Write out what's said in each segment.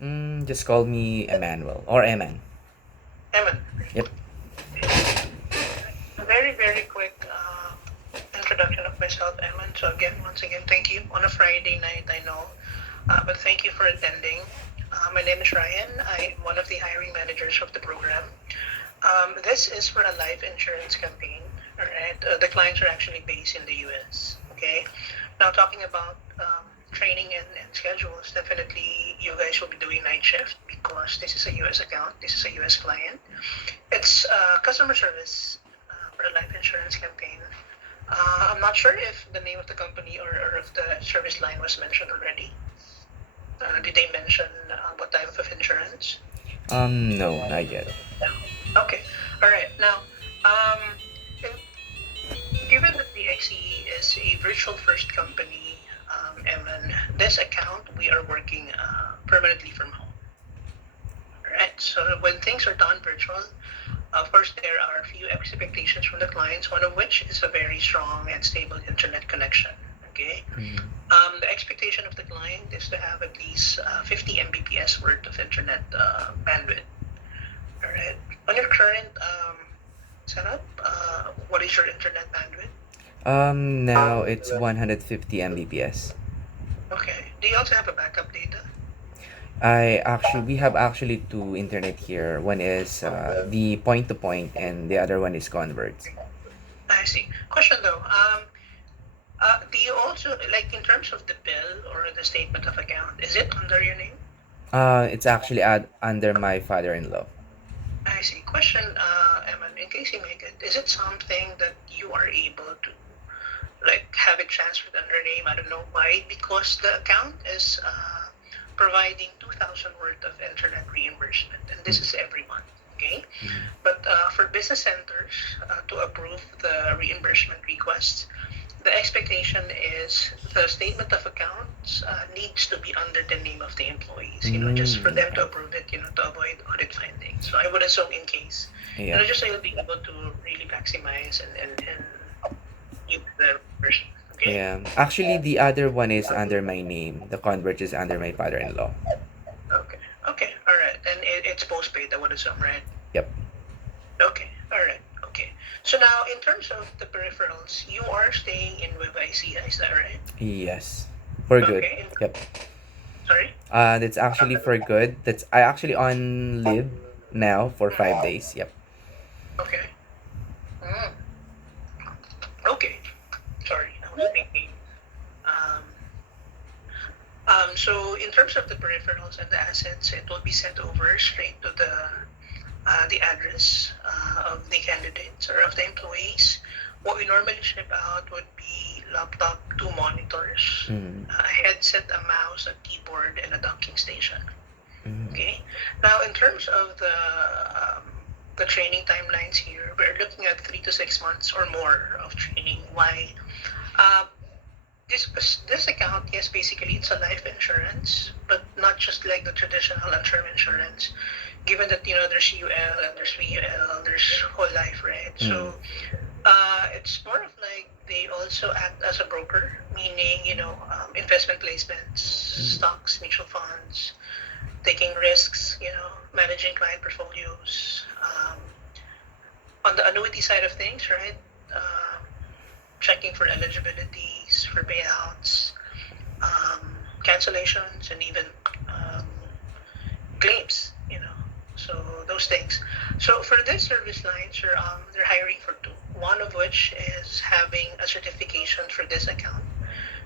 Just call me Emmanuel or Eman. Evan. Yep. A very, very quick introduction of myself, Evan. So again, once again, thank you on a Friday night, I know, but thank you for attending. My name is Ryan. I'm one of the hiring managers of the program. This is for a life insurance campaign. All right. The clients are actually based in the US. Okay. Now, talking about training and schedules, definitely you guys will be doing night shift because this is a US account, this is a US client. It's customer service for a life insurance campaign. I'm not sure if the name of the company or if the service line was mentioned already. Did they mention what type of insurance? No, not yet. No. Okay. All right. Now, um, given that DXE is a virtual first company, Evan, this account we are working permanently from home. Right. So when things are done virtual, of course there are a few expectations from the clients. One of which is a very strong and stable internet connection. Okay. Mm. The expectation of the client is to have at least 50 Mbps worth of internet bandwidth. All right. On your current setup, what is your internet bandwidth? Now it's 150 Mbps. Okay. Do you also have a backup data? We have actually two internet here. One is the point to point, and the other one is converts. I see. Question though. Do you also like in terms of the bill or the statement of account? Is it under your name? It's actually under my father-in-law. I see. Question, Emma. In case you make it, is it something that you are able to like have it transferred under name? I don't know why. Because the account is providing 2,000 worth of internet reimbursement, and this is every month. Okay. Mhm. But for business centers to approve the reimbursement requests, the expectation is the statement of accounts needs to be under the name of the employees, just for them Okay. to approve it, to avoid audit findings. So I would assume in case, Yeah. just so you'll be able to really maximize and use the reimbursement. Okay? Yeah. Actually, the other one is under my name. The convert is under my father-in-law. Okay. Okay. All right. And it's postpaid, I would assume, right? Yep. Okay. All right. Okay. So now, in terms of the peripherals, you are staying in Web ICA, is that right? Yes. For good. Okay. Yep. Sorry? That's actually for good. That's I actually on leave now for 5 days. Yep. Okay. Mm. Okay. Sorry, I was thinking. Um, so in terms of the peripherals and the assets, it will be sent over straight to the address of the candidates or of the employees. What we normally ship out would be laptop, two monitors, Mm. a headset, a mouse, a keyboard, and a docking station. Mm. Okay. Now, in terms of the training timelines here, we're looking at 3 to 6 months or more of training. Why? Uh, this account, yes, basically it's a life insurance, but not just like the traditional term insurance. Given that there's UL and there's VUL, there's whole life, right? Mm. So it's more of like they also act as a broker, meaning investment placements, Mm. stocks, mutual funds, taking risks, managing client portfolios. On the annuity side of things, right? Um, Checking for eligibilities, for payouts, cancellations, and even um, claims. So those things. So for this service line, sir, they're hiring for two. One of which is having a certification for this account.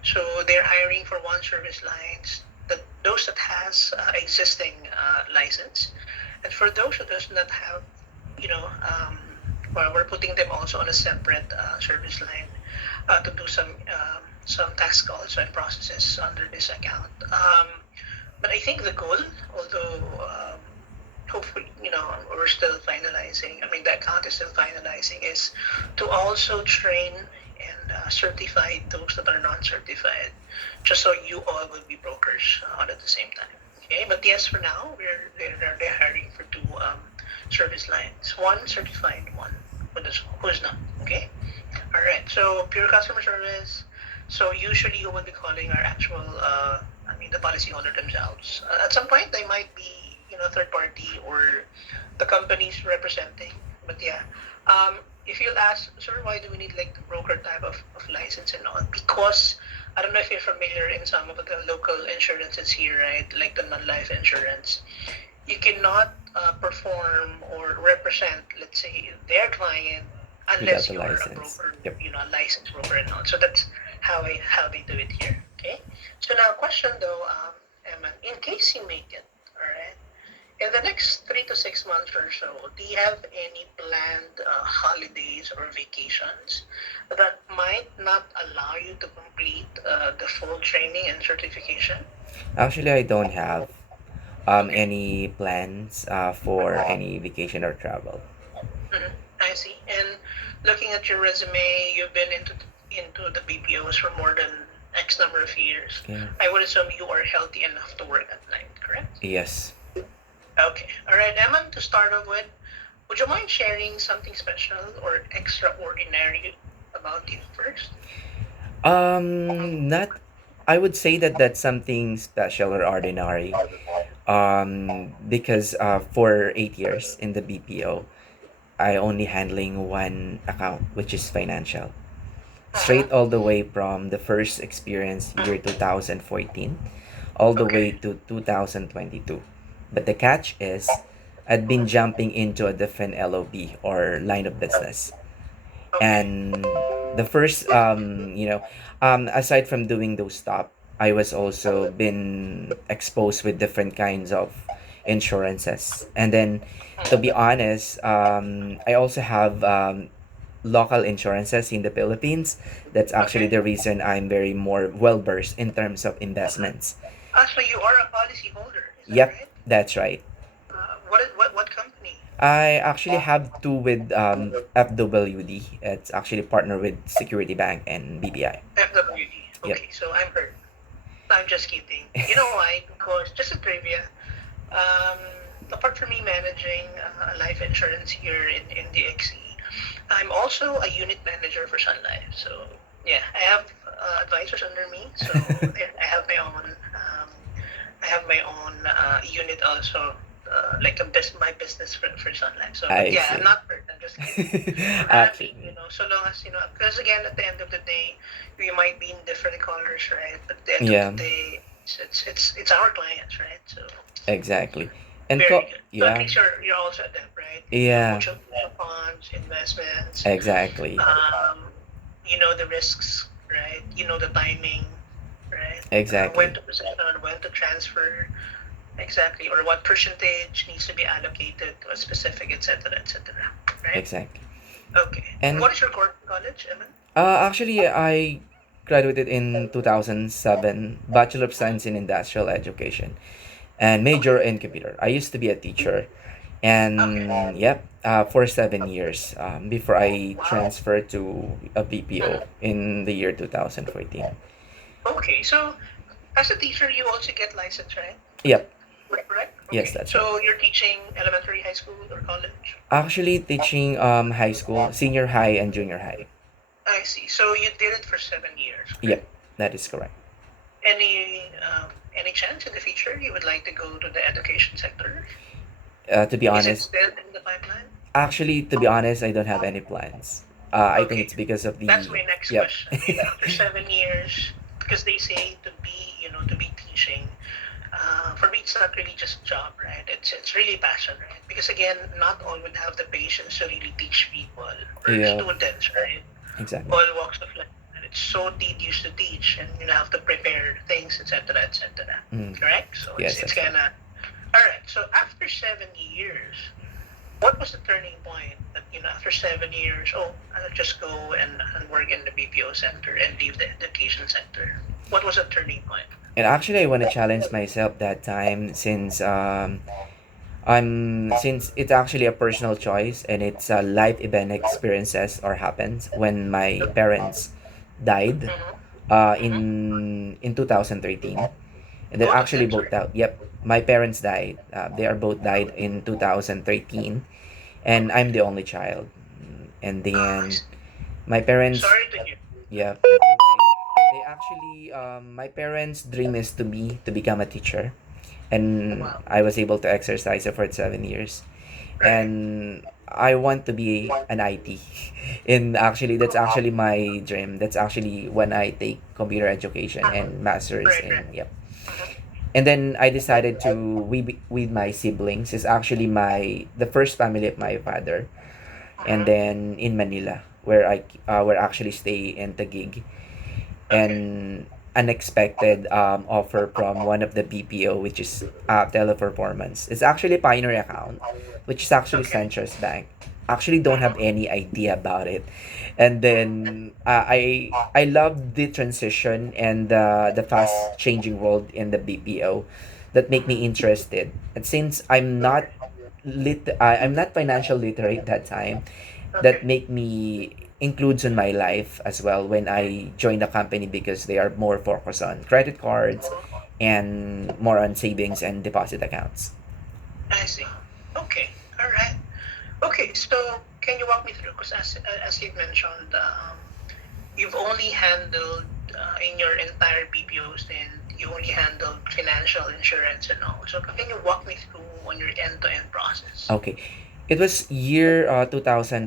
So they're hiring for one service lines that those that has existing license, and for those who does not have, well, we're putting them also on a separate service line to do some tasks also and processes under this account. But I think the goal, although hopefully, we're still finalizing. I mean, the account is still finalizing, is to also train and certify those that are non-certified, just so you all will be brokers on at the same time. Okay, but yes, for now, they're hiring for two service lines, one certified, one who's not. Okay, all right. So pure customer service. So usually, you will be calling our actual, the policyholder themselves. At some point, they might might be, third party or the companies representing. But yeah, if you'll ask, sir, why do we need like the broker type of license and all? Because I don't know if you're familiar in some of the local insurances here, right? Like the non-life insurance, you cannot perform or represent, let's say, their client Without unless the you are a license. broker, Yep. a licensed broker and all. So that's how they do it here. Okay. So now, question though, Emma, in case you make it, all right, in the next 3 to 6 months or so, do you have any planned holidays or vacations that might not allow you to complete the full training and certification? Actually, I don't have Okay. any plans for any vacation or travel. Mhm. I see. And looking at your resume, you've been into the BPOs for more than X number of years. Okay. I would assume you are healthy enough to work at night, correct? Yes. Okay. All right, Emma, to start off with, would you mind sharing something special or extraordinary about you first? Not. I would say that that's something special or ordinary. Because for 8 years in the BPO, I only handling one account, which is financial. Uh-huh. Straight all the way from the first experience year 2014 all the Okay. way to 2022. But the catch is I'd been jumping into a different LOB or line of business. Okay. And the first aside from doing those stuff, I was also been exposed with different kinds of insurances. And then to be honest, I also have local insurances in the Philippines. That's actually Okay. the reason I'm very more well versed in terms of investments. So you are a policy holder, is that Yep, right? that's right. What company? I actually have two with FWD. It's actually partner with Security Bank and BBI. FWD. Yep. Okay, so I'm hurt. I'm just kidding. You know why? Because just a trivia. Um, Apart from me managing life insurance here in DXE, I'm also a unit manager for Sun Life. So yeah, I have advisors under me. So there, I have my own unit also. Like my business for Sun Life. So, but I yeah, I'm see. not hurt. I'm just kidding. I'm happy, Actually, so long as because again, at the end of the day, we might be in different colors, right? But at the end of the yeah, day, it's our clients, right? So exactly. And very good. So at yeah, least you're also adept, right? yeah, Mutual funds, investments. exactly, You know the risks, right? You know the timing, right? When exactly, to position, when to transfer, exactly, or what percentage needs to be allocated to a specific, etc., right? exactly. Okay. And What is your college, Evan? actually, I graduated in 2007, Bachelor of Science in Industrial Education, and major Okay. in computer. I used to be a teacher, Okay. and yep, for 7 years before I Wow. transferred to a BPO Mhm. in the year 2014. Okay. So as a teacher, you also get licensed, right? Yep, Correct? yes, Okay. that's right. So you're teaching elementary, high school, or college? Actually, teaching high school, senior high, and junior high. I see. So you did it for 7 years, correct? Yep, that is correct. Any chance in the future you would like to go to the education sector? To be Is it honest, still in the pipeline? I don't have any plans. I think Okay. it's because of That's the my next yep, question. After 7 years, because they say to be teaching, for me, it's not really just a job, right? It's really passion, right? Because again, not all would have the patience to really teach people or yeah, students, right? exactly. All walks of life. And it's so tedious to teach, and you have to prepare things, etc., etc. Mm, Correct? So yes, it's that's right. kind of all right. So after 7 years, what was the turning point that after 7 years, oh, I'll just go and work in the BPO sector and leave the education sector? What was the turning point? And actually, I want to challenge myself that time since since it's actually a personal choice and it's a life event experiences or happens when my parents died Mm-hmm. Mm-hmm. in 2013, and then Both of actually them, both sorry. out. Yep, my parents died. They are both died in 2013, and I'm the only child. And I then see. my parents, Sorry to hear. yeah, that's okay. They actually, my parents' dream is to be to become a teacher, and Wow. I was able to exercise it for 7 years. Right. And I want to be an IT. And actually, that's actually my dream. That's actually when I take computer education Uh-huh. and masters Right, right. in, yep. Uh-huh. And then I decided to with my siblings. Is actually my the first family of my father, and Uh-huh. then in Manila where I where actually stay in Taguig, Okay. and unexpected offer from one of the BPO, which is Teleperformance. It's actually a Pioneer account, which is actually Okay. Central's Bank. Actually, don't have Uh-huh. any idea about it, and then I love the transition and the fast changing world in the BPO that make me Uh-huh. interested. And since I'm not financial literate that time, that Okay. make me includes in my life as well when I joined the company because they are more focused on credit cards Uh-huh. and more on savings and deposit accounts. I see. Okay. All right. Okay. So can you walk me through? Because as you mentioned, you've only handled in your entire BPOs, then you only handled financial insurance and all. So can you walk me through on your end-to-end process? Okay. It was year 2014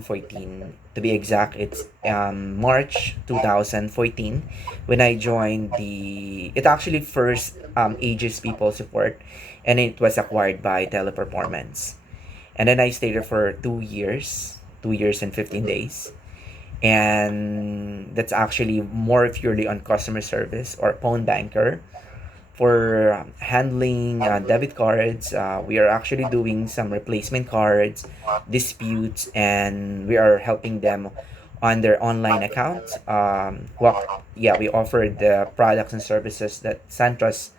to be exact. It's March 2014 when I joined the it actually first Aegis People Support, and it was acquired by Teleperformance. And then I stayed there for 2 years, 2 years and 15 days. And that's actually more purely on customer service or phone banker Uh-huh. for handling debit cards. We are actually doing some replacement cards, disputes, and we are helping them on their online account. Yeah, we offer the products and services that Santros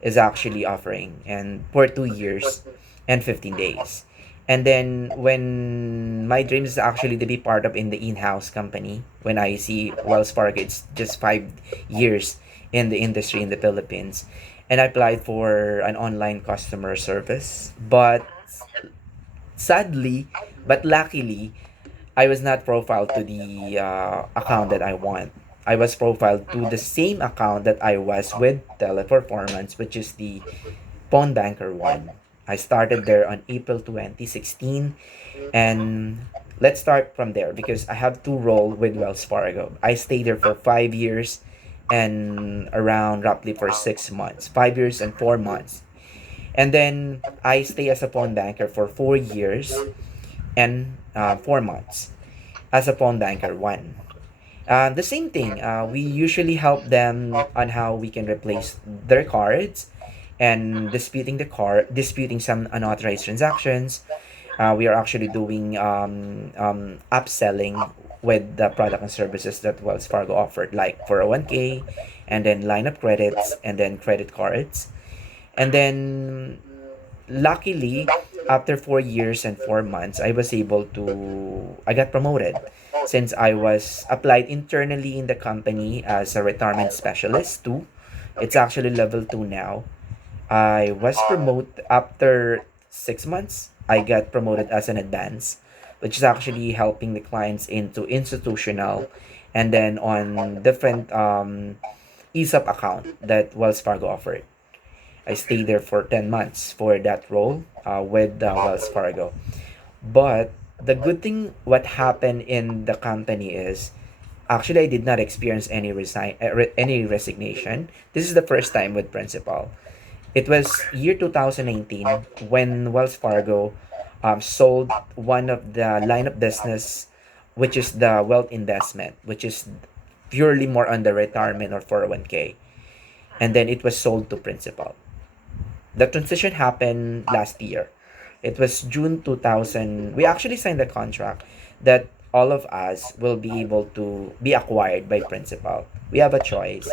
is actually offering, and for 2 years and 15 days. And then when my dream is actually to be part of in the in-house company, when I see Wells Fargo, it's just 5 years in the industry in the Philippines, and I applied for an online customer service. But sadly, but luckily, I was not profiled to the account that I want. I was profiled to the same account that I was with Teleperformance, which is the Pawn Banker one. I started Okay. there on April 2016, and let's start from there because I have two role with Wells Fargo. I stayed there for 5 years and around roughly for 6 months, 5 years and 4 months. And then I stay as a pawn banker for 4 years and 4 months as a pawn banker one. The same thing. We usually help them on how we can replace their cards and disputing some unauthorized transactions. We are actually doing upselling with the product and services that Wells Fargo offered, like 401k, and then line of credits, and then credit cards. And then luckily, after 4 years and 4 months, I got promoted since I was applied internally in the company as a retirement specialist too. It's Okay. actually level 2 now. I was promoted after 6 months. I got promoted as an advance, which is actually helping the clients into institutional and then on different ESOP account that Wells Fargo offered. I Okay. stayed there for 10 months for that role with Wells Fargo. But the good thing what happened in the company is actually I did not experience any resignation. This is the first time with principal. It was Okay. year 2019 when Wells Fargo sold one of the line of business, which is the wealth investment, which is purely more on the retirement or 401k. And then it was sold to principal. The transition happened last year. It was June 2000. We actually signed a contract that all of us will be able to be acquired by principal. We have a choice.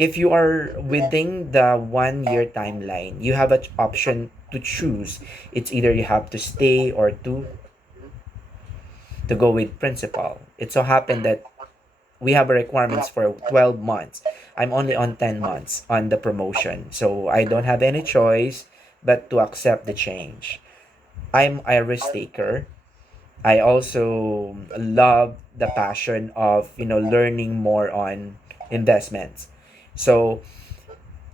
If you are within the 1 year timeline, you have an option to choose. It's either you have to stay or to go with principal. It so happened that we have a requirements for 12 months. I'm only on 10 months on the promotion. So I don't have any choice but to accept the change. I'm a risk taker. I also love the passion of, learning more on investments. So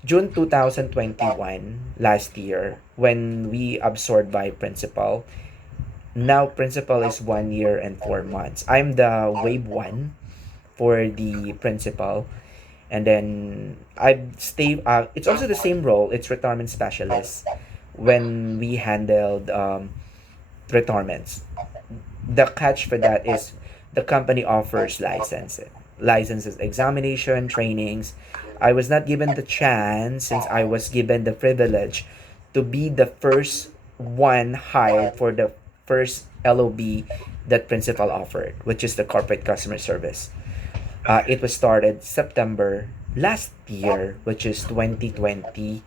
June 2021, last year, when we absorbed by principal. Now principal is 1 year and 4 months. I'm the wave one for the principal. And then I stay. It's also the same role. It's retirement specialist when we handled retirements. The catch for that is the company offers licenses, examination, trainings. I was not given the chance since I was given the privilege to be the first one hired for the first LOB that principal offered, which is the corporate customer service. Okay. It was started September last year, which is 2021.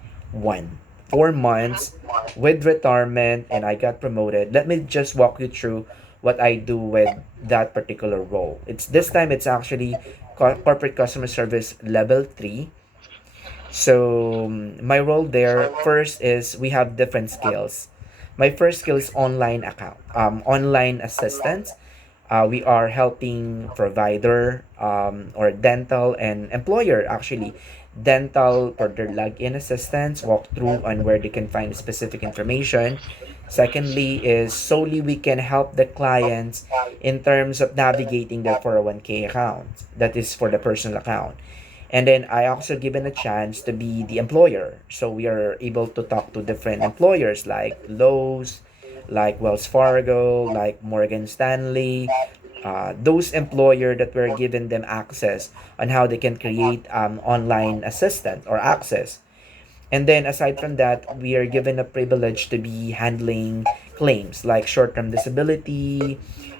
4 months with retirement, and I got promoted. Let me just walk you through what I do with that particular role. It's this time it's actually corporate customer service level 3. So my role there first is we have different skills. My first skill is online assistance. We are helping provider or dental and employer actually dental for their login assistance, walk through on where they can find specific information. Secondly is solely we can help the clients in terms of navigating their 401k account. That is for the personal account. And then I also given a chance to be the employer. So we are able to talk to different employers like Lowe's, like Wells Fargo, like Morgan Stanley, those employer that were given them access on how they can create online assistant or access. And then aside from that, we are given a privilege to be handling claims like short-term disability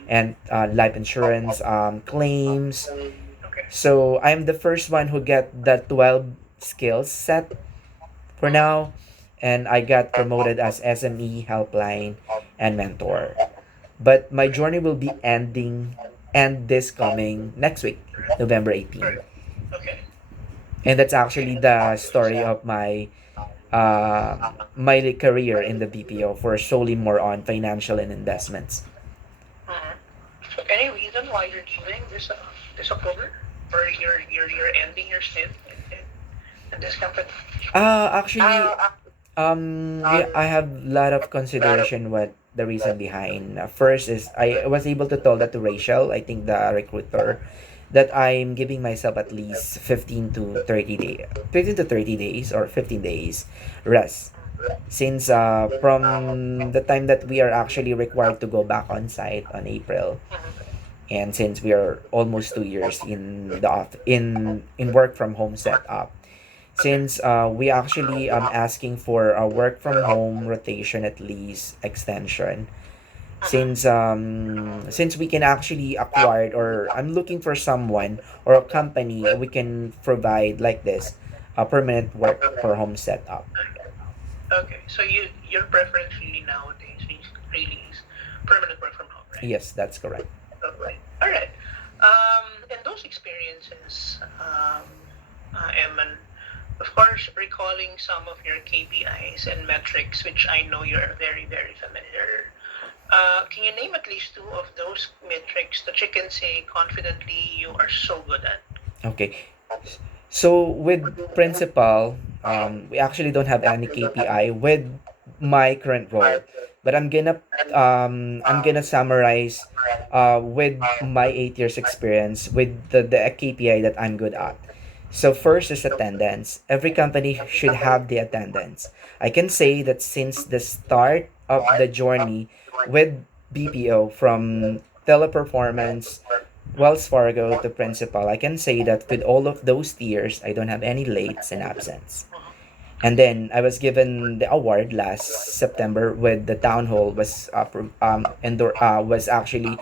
and life insurance claims. Okay. So I'm the first one who get the 12 skills set for now, and I got promoted as SME helpline and mentor. But my journey will be end this coming next week, November 18. Right. Okay. And that's Okay. actually the story of my career in the BPO for solely more on financial and investments. Mhm. So any reason why you're leaving this October, or you're ending your stint in this company? Actually, I have a lot of consideration what the reason behind. First is I was able to tell that to Rachel, I think the recruiter, that I'm giving myself at least 15 to 30 days or 15 days rest. Since from the time that we are actually required to go back on site on April, Mhm. and since we are almost 2 years in the in work from home setup, Okay. since we actually asking for a work from home rotation at least extension, Mhm. since we can actually acquire or I'm looking for someone or a company we can provide like this a permanent work for home setup. Okay. So your preference really nowadays is really is permanent work from home, right? Yes, that's correct. Okay. All right. And those experiences, Eman, of course, recalling some of your KPIs and metrics, which I know you're very, very familiar. Can you name at least two of those metrics that you can say confidently you are so good at? Okay. So with principal, we actually don't have any KPI with my current role, but I'm gonna summarize with my 8 years experience with the KPI that I'm good at. So first is attendance. Every company should have the attendance. I can say that since the start of the journey with BPO from teleperformance, Wells Fargo to principal, I can say that with all of those tiers, I don't have any lates and absence. Mhm. And then I was given the award last September with the town hall was actually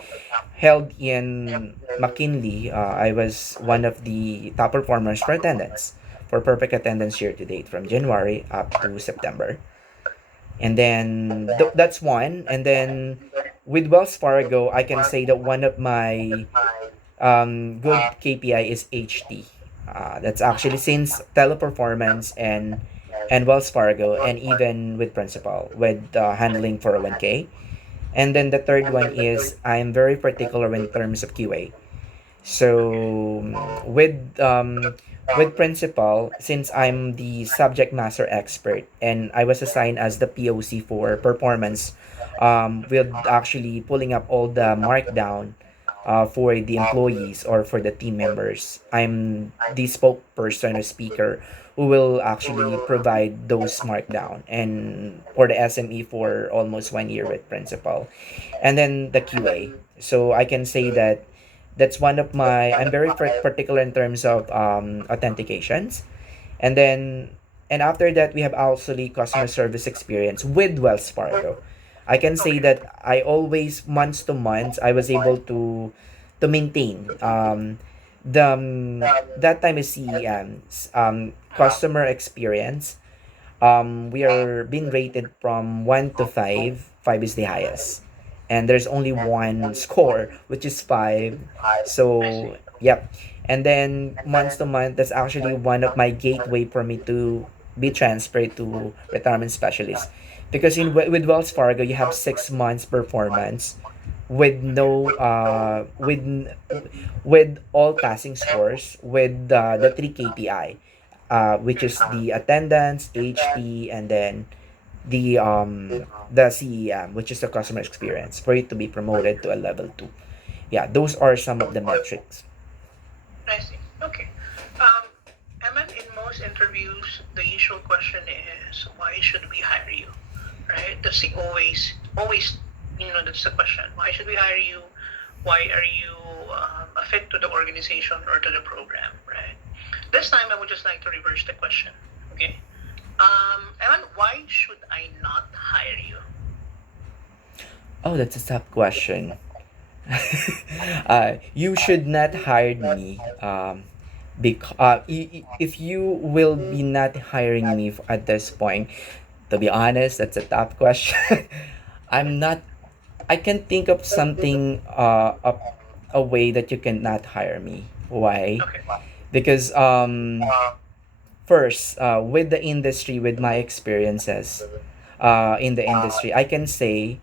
held in McKinley. I was one of the top performers for attendance for perfect attendance year to date from January up to September. And then that's one. And then with Wells Fargo, I can say that one of my good KPI is HT. That's actually since teleperformance and Wells Fargo and even with principal with handling 401k. And then the third one is I'm very particular in terms of QA. So with with principal, since I'm the subject matter expert and I was assigned as the POC for performance, with actually pulling up all the markdown for the employees or for the team members. I'm the spokesperson or speaker who will actually provide those markdown and for the SME for almost 1 year with principal. And then the QA. So I can say that that's one of my I'm very particular in terms of authentications. And then and after that we have also the customer service experience with Wells Fargo. I can say Okay. that I always months to months I was able to maintain that time is CEM, customer experience. We are being rated from 1 to 5. 5 is the highest. And there's only one score, which is 5. I see. So, yep. And then months to month, that's actually one of my gateway for me to be transferred to retirement specialist. Because with Wells Fargo, you have 6 months performance with no with all passing scores with the three KPI, which is the attendance, HT, and then the CEM, which is the customer experience, for it to be promoted to a level 2. Yeah, those are some of the metrics. I see. Okay. Um, Eman, in most interviews, the usual question is, why should we hire you? Right? That's the always, that's the question. Why should we hire you? Why are you a fit to the organization or to the program? Right? This time, I would just like to reverse the question. Okay. Eman, why should I not hire you? Oh, that's a tough question. You should not hire me. If you will be not hiring me at this point, to be honest, that's a tough question. I'm not. I can think of something a way that you cannot hire me. Why? Okay. Because first, with the industry, with my experiences, in the industry, I can say,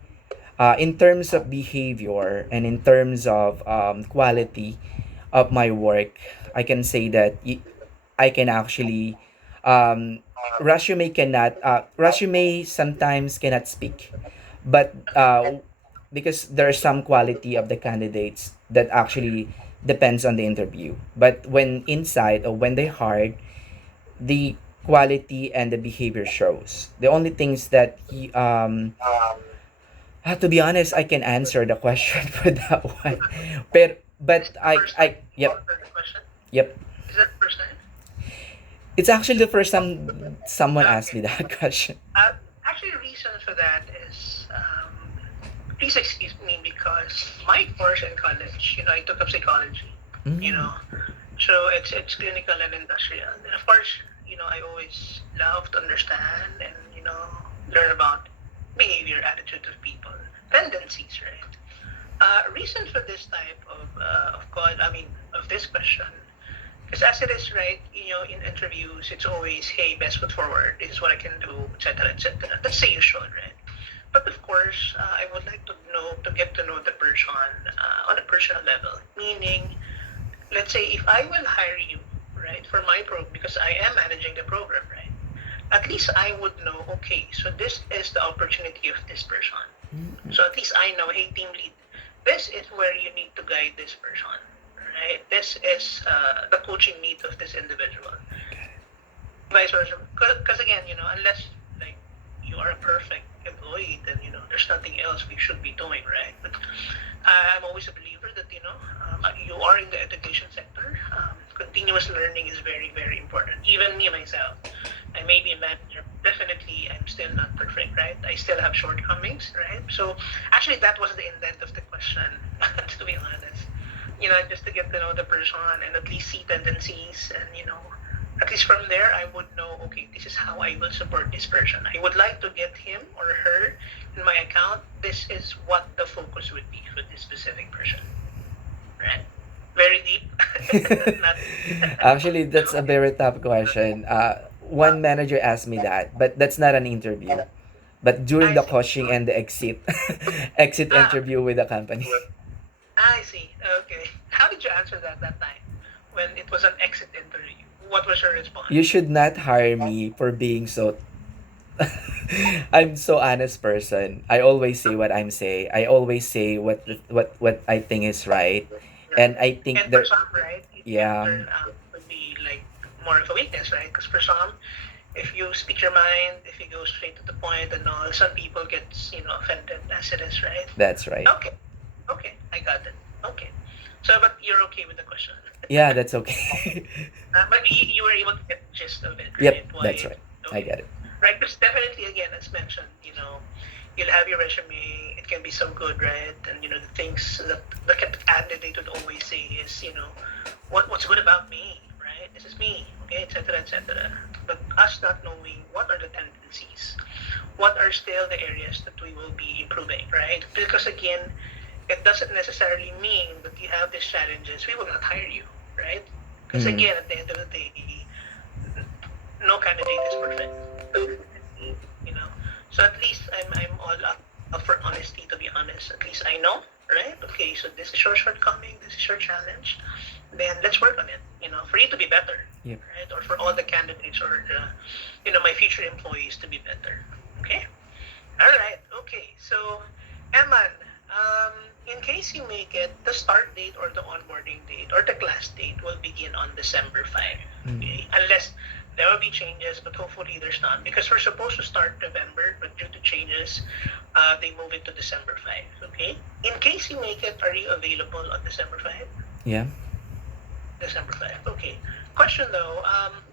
in terms of behavior and in terms of quality of my work, I can say that I can actually um, resume sometimes cannot speak, but because there are some quality of the candidates that actually depends on the interview. But when inside or when they hired, the quality and the behavior shows. The only things that to be honest, I can answer the question for that one. Is But it the first time you yep, answered the question? yep. Is that the first time? It's actually the first time someone asked Okay. me that question. Actually, the reason for that is, please excuse me because my course in college, I took up psychology, you Mm. know, so it's clinical and industrial. And of course, I always love to understand and learn about behavior, attitude of people, tendencies, right? Reason for this type of this question. Because as it is, right, in interviews, it's always, hey, best foot forward. This is what I can do, etc., etc. That's the usual, right? But of course, I would like to get to know the person on a personal level. Meaning, let's say if I will hire you, right, for my program, because I am managing the program, right? At least I would know, okay, so this is the opportunity of this person. Mm. So at least I know, hey, team lead, this is where you need to guide this person, right? This is the coaching need of this individual. Vice versa. Because again, unless like you are a perfect employee, then there's nothing else we should be doing, right? But I'm always a believer that you are in the education sector. Continuous learning is very very important. Even me myself, I may be a manager. Definitely, I'm still not perfect, right? I still have shortcomings, right? So actually, that was the intent of the question, to be honest. Just to get to know the person and at least see tendencies and at least from there I would know, okay, this is how I will support this person. I would like to get him or her in my account. This is what the focus would be for this specific person, right? Very deep. Not Actually, that's a very tough question. One manager asked me that, but that's not an interview. But during I the see. coaching and the exit Okay. interview with the company. I see. Okay. How did you answer that time when it was an exit interview? What was her You response? should not hire me for being so I'm so honest person. I always say what I'm saying. I always say what I think is right. Right. And I think And for that some, right, it can yeah, turn out to be like more of a weakness, right? Because for some, if you speak your mind, if you go straight to the point and all, some people get, offended as it is, right? that's right. Okay, okay, I got it. Okay. So, but you're okay with the question. Yeah, that's okay. But you were able to get the gist of it, right? Yep, that's Why? right. I Okay. get it. Right, because definitely, again, as mentioned, you'll have your resume. It can be so good, right? And the things that the candidate would always say is, what's good about me, right? This is me, okay, etc., etc. But us not knowing what are the tendencies, what are still the areas that we will be improving, right? Because again, it doesn't necessarily mean that you have these challenges. We will not hire you, right? Because Mm, again, at the end of the day, no candidate is perfect. You know. So at least I'm all up for honesty. To be honest, at least I know, right? Okay, so this is your shortcoming. This is your challenge. Then let's work on it. For you to be better, yep. right? Or for all the candidates or my future employees to be better. Okay. All right. Okay. So, Eman, in case you make it, the start date or the onboarding date or the class date will begin on December 5. Mm. Okay. Unless there will be changes, but hopefully there's not. Because we're supposed to start November, but due to changes, they move it to December 5. Okay. In case you make it, are you available on December 5? Yeah. December 5. Okay. Question though,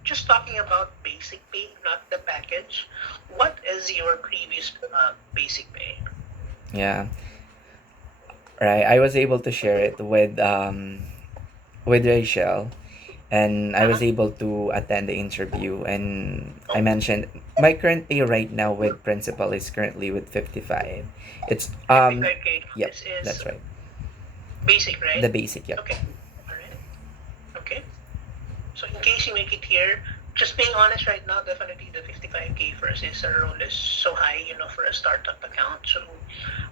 just talking about basic pay, not the package. What is your previous basic pay? Yeah. Right. I was able to share it with Rachel, and I was Uh-huh. able to attend the interview, and I Oh, mentioned my current pay right now with principal is currently with 55. It's 55K. yep, This is that's right. basic, The right? basic, yep. Okay. All right. Okay. So in case you make it here, just being honest right now, definitely the 55K for us is our role is so high, for a startup account. So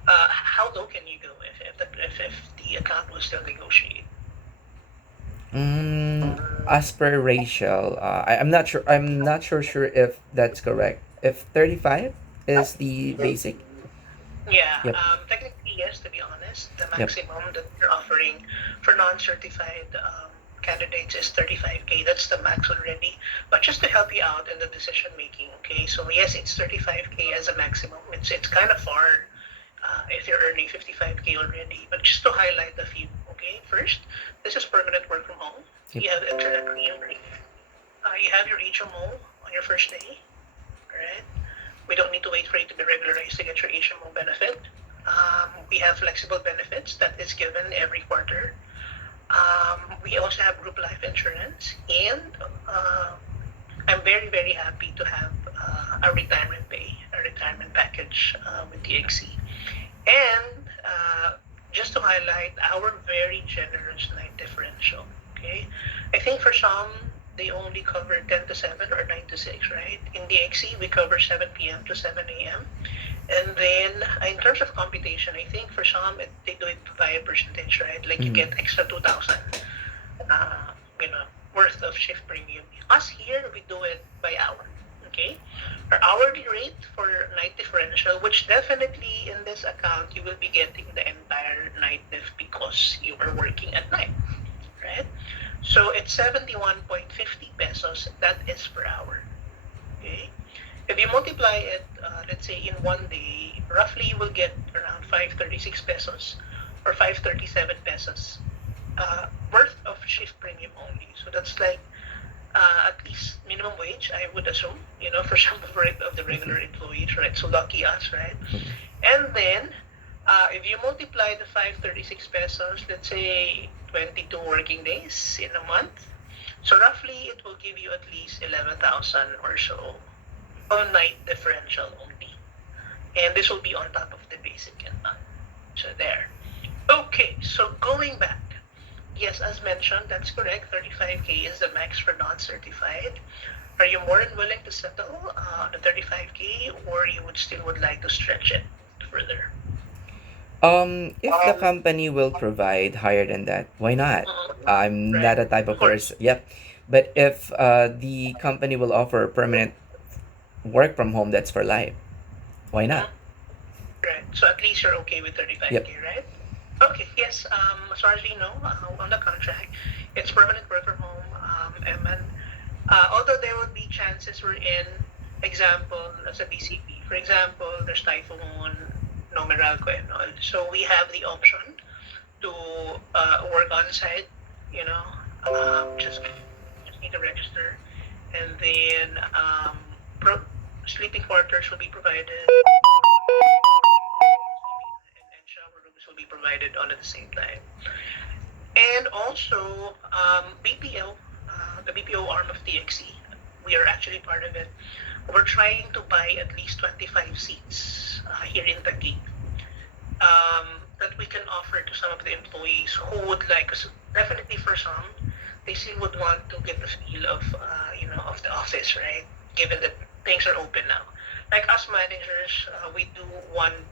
how low can you go if the account will still negotiate? As per Rachel, I'm not sure. I'm not sure if that's correct. If 35 is the basic. Yeah, Yep. technically yes. To be honest, the Yep. maximum that you're offering for non-certified candidates is 35K. That's the max already. But just to help you out in the decision making, okay. So yes, it's 35K as a maximum. It's kind of far if you're earning 55K already. But just to highlight a few, okay. First, this is permanent work from home. Yep. You have internet free. You have your HMO on your first day, right? We don't need to wait for you to be regularized to get your HMO benefit. We have flexible benefits that is given every quarter. We also have group life insurance, and uh, I'm very, very happy to have a retirement pay, a retirement package with DXC. And just to highlight our very generous night differential, okay? I think for some, they only cover 10 to 7 or 9 to 6, right? In DXC, we cover 7 p.m. to 7 a.m. And then in terms of computation, I think for some, they do it by a percentage, right? Like you Mm. get extra 2,000 uh, you know, worth of shift premium. Us here, we do it by hour. Okay, our hourly rate for night differential, which definitely in this account you will be getting the entire night diff because you are working at night, right? So it's 71.50 pesos. That is per hour. Okay, if you multiply it, let's say in one day, roughly you will get around 536 pesos or 537 pesos worth of shift premium only. So that's like at least minimum wage, I would assume, for some of the regular employees, right? So lucky us, right? Mm. And then if you multiply the 536 pesos, let's say 22 working days in a month, so roughly it will give you at least 11,000 or so on night differential only. And this will be on top of the basic income. So there. Okay, so going back, yes, as mentioned, that's correct. 35K is the max for non-certified. Are you more than willing to settle on the 35K, or you would still would like to stretch it further? If the company will provide higher than that, why not? I'm not Right, a type of of course. person. Yep. But if the company will offer permanent work from home, that's for life. Why not? Mhm. Right. So at least you're okay with Yep. 35K, right? Okay. Yes. As far as we know, on the contract, it's permanent work from home. And although there would be chances we're in, example, as a BCP, for example, there's typhoon, no Meralco and all. So we have the option to work on site, you know, just need to register. And then sleeping quarters will be provided, and shower rooms will be provided on at the same time. And also, BPO, the BPO arm of TXC, we are actually part of it. We're trying to buy at least 25 seats here in Taguig, that we can offer to some of the employees who would like, because definitely for some, they still would want to get the feel of, of the office, right? Given that things are open now. Like us managers, we do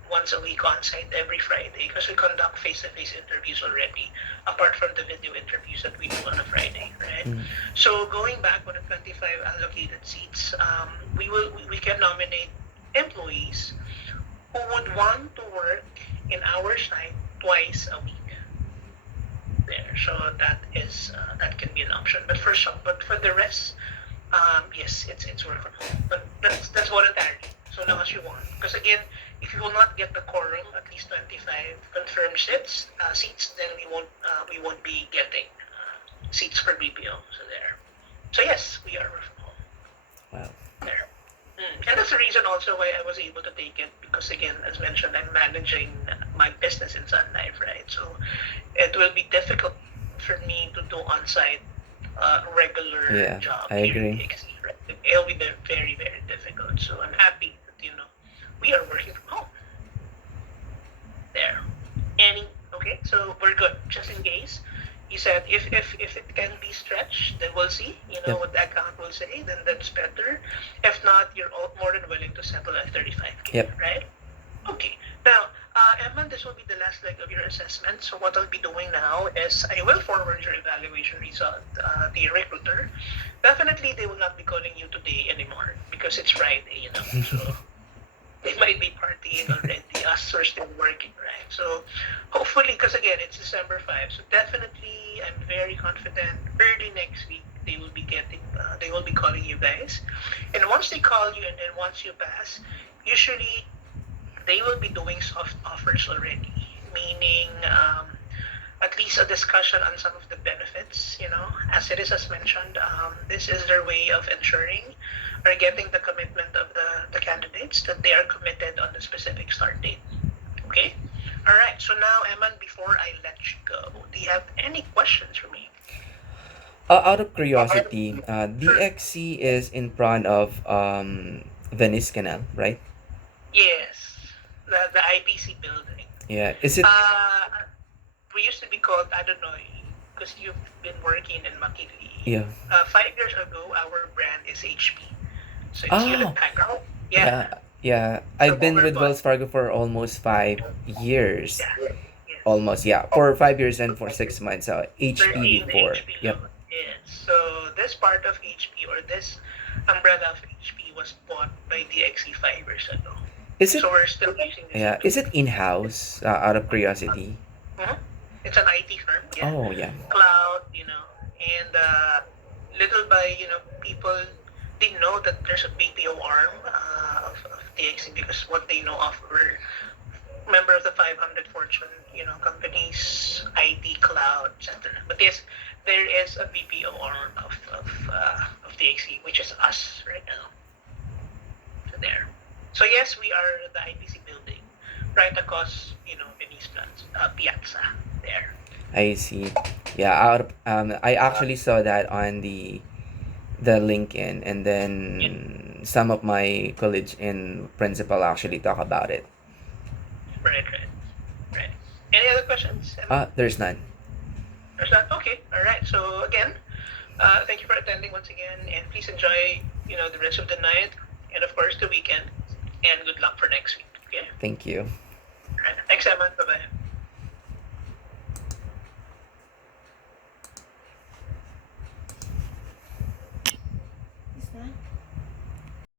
once a week on site every Friday because we conduct face-to-face interviews already, apart from the video interviews that we do on a Friday, right? Mm. So going back with the 25 allocated seats, we can nominate employees who would want to work in our site twice a week there. So that can be an option. But for the rest, yes, it's work from home. But that's voluntary. So long Oh, as you want. Because again, if you will not get the quorum, at least 25 confirmed seats, then we won't be getting seats for BPO. So there. So yes, we are work from home wow. there. And that's the reason also why I was able to take it because again, as mentioned, I'm managing my business in Sun Life, right? So it will be difficult for me to do on-site regular Yeah, job I here in agree. DXC, right? It'll be very, very difficult. So I'm happy that, we are working from home there. Any okay, so we're good. Just in case. You said if it can be stretched, then we'll see. You know Yep. what the account will say, then that's better. If not, you're more than willing to settle at 35K, Yep. right? Okay. Now, Emma, this will be the last leg of your assessment. So what I'll be doing now is I will forward your evaluation result to your recruiter. Definitely, they will not be calling you today anymore because it's Friday. So they might be partying already. Us are still working, right? So hopefully, because again, it's December 5. So definitely, I'm very confident early next week they will be calling you guys. And once they call you and then once you pass, usually they will be doing soft offers already, meaning at least a discussion on some of the benefits, as it is as mentioned. This is their way of ensuring or getting the commitment of the candidates that they are committed on the specific start date. Okay? All right. So now, Eman, before I let you go, do you have any questions for me? Out of curiosity, Sure. DXC is in front of Venice Canal, right? Yes. The IPC building. Yeah. Is it? Uh, we used to be called, I don't know, because you've been working in Makili. Yeah. 5 years ago, our brand is HP. So it's Hewlett Oh, Packard. Yeah. yeah. Yeah. So I've been we're with bought. Wells Fargo for almost 5 years. Yeah. Yes. Almost, yeah. For 5 years and for 6 months. HP 13 before. HP Yep. loan. Yes. So this part of HP or this umbrella of HP was bought by DXE 5 years ago. Is it? So we're still using the same Yeah. Is it domain. in house? Out of curiosity. Mhm. It's an IT firm, yeah. Oh, yeah. Cloud, and little by, people didn't know that there's a BPO arm of DXE because what they know of were member of the 500 Fortune, companies, IT, cloud, etc. But yes, there is a BPO arm of DXE, which is us right now. So there. So yes, we are the IPC building, right across, Venice Piazza there. I see. Yeah. I actually saw that on the LinkedIn, and Yeah, then some of my college and principal actually talk about it. right, right, right. Any other questions, Eman? There's none. There's not. Okay, all right. So again, thank you for attending once again, and please enjoy, the rest of the night, and of course the weekend, and good luck for next week. Okay. Thank you.